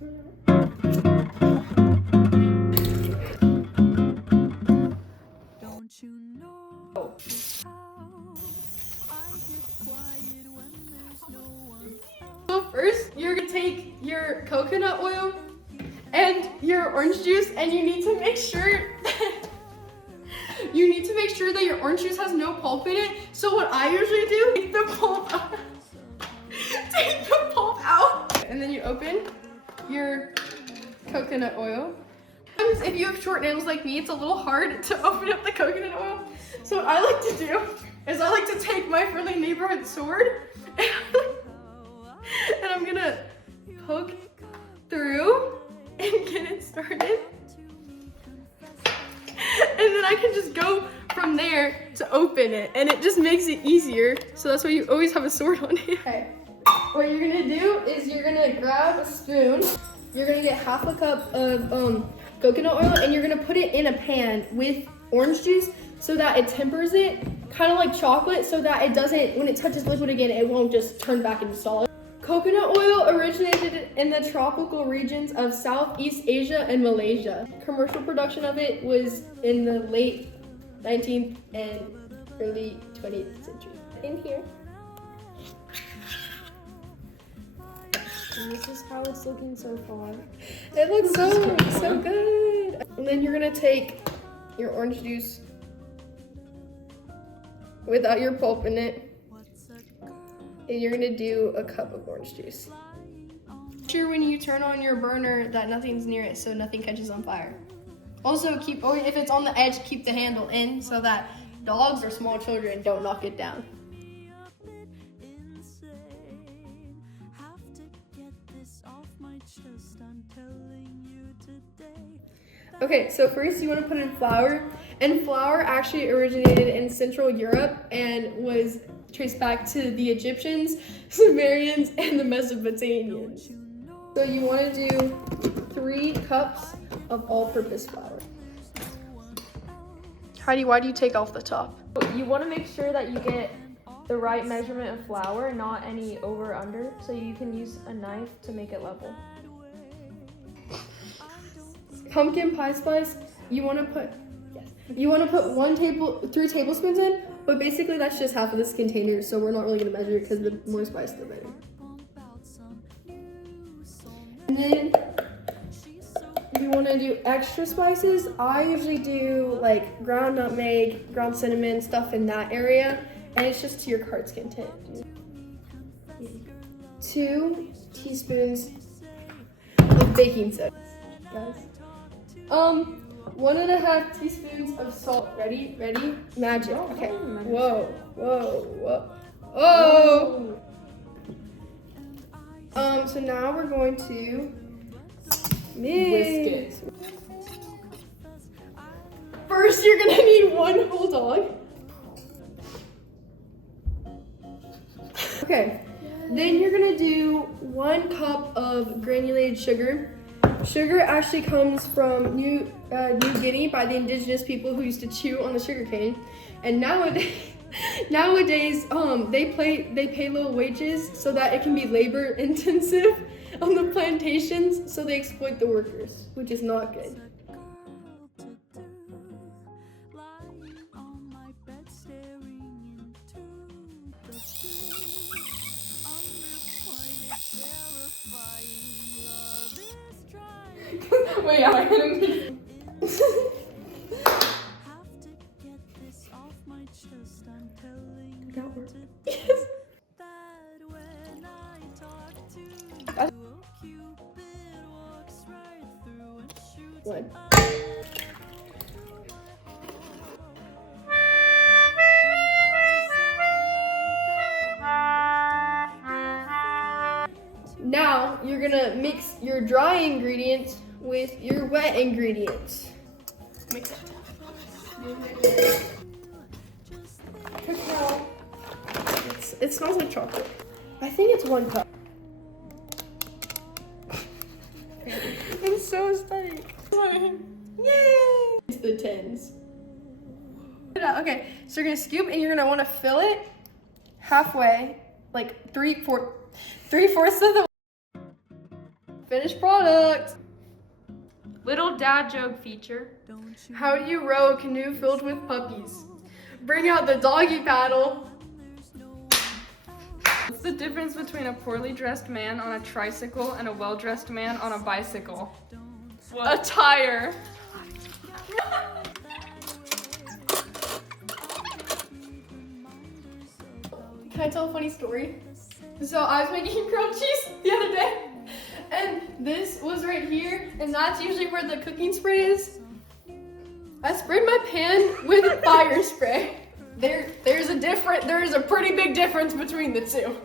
Don't you know how I get quiet when there's no one else? So first, you're gonna take your coconut oil and your orange juice, and you need to make sure that your orange juice has no pulp in it. So what I usually do, take the pulp out. Take the pulp out. And then you open your coconut oil. Sometimes if you have short nails like me, it's a little hard to open up the coconut oil. So what I like to do is I like to take my friendly neighborhood sword and I'm gonna poke through and get it started. And then I can just go from there to open it, and it just makes it easier. So that's why you always have a sword on hand. Okay, what you're gonna do is you're gonna grab a spoon. You're gonna get half a cup of coconut oil, and you're gonna put it in a pan with orange juice so that it tempers it, kind of like chocolate, so that it doesn't, when it touches liquid again, it won't just turn back into solid. Coconut oil originated in the tropical regions of Southeast Asia and Malaysia. Commercial production of it was in the late 19th and early 20th century. In here. And this is how it's looking so far. It looks so good. And then you're gonna take your orange juice without your pulp in it. And you're gonna do a cup of orange juice. Make sure when you turn on your burner that nothing's near it so nothing catches on fire. Also if it's on the edge, keep the handle in so that dogs or small children don't knock it down. Okay, so first you want to put in flour, and flour actually originated in Central Europe and was traced back to the Egyptians, Sumerians, and the Mesopotamians. So you want to do 3 cups of all-purpose flour. Heidi, why do you take off the top? You want to make sure that you get the right measurement of flour, not any over or under, so you can use a knife to make it level. Pumpkin pie spice, you want to put 3 tablespoons in, but basically that's just half of this container, so we're not really going to measure it because the more spice the better. And then you want to do extra spices. I usually do like ground nutmeg, ground cinnamon, stuff in that area, and it's just to your heart's content. 2 teaspoons of baking soda, guys. 1.5 teaspoons of salt. Ready? Magic. Okay. Whoa. So now we're going to mix. Whisk it. First, you're gonna need 1 whole dog. Okay. Then you're gonna do 1 cup of granulated sugar. Sugar actually comes from New Guinea by the indigenous people who used to chew on the sugar cane, and nowadays they pay low wages so that it can be labor intensive on the plantations, so they exploit the workers, which is not good. Wait, I didn't. That worked. Yes. What? Now you're gonna mix your dry ingredients with your wet ingredients. Mix it. Cacao. It smells like chocolate. I think it's 1 cup. I'm so excited. Yay! It's the 10s. Okay, so you're gonna scoop and you're gonna want to fill it halfway, like 3/4 of the Finished product. Little dad joke feature. How do you row a canoe filled with puppies? Bring out the doggy paddle. What's the difference between a poorly dressed man on a tricycle and a well-dressed man on a bicycle? What? A tire. Can I tell a funny story? So I was making grilled cheese the other day, and this was right here, and that's usually where the cooking spray is. I sprayed my pan with fire spray. There's a pretty big difference between the two.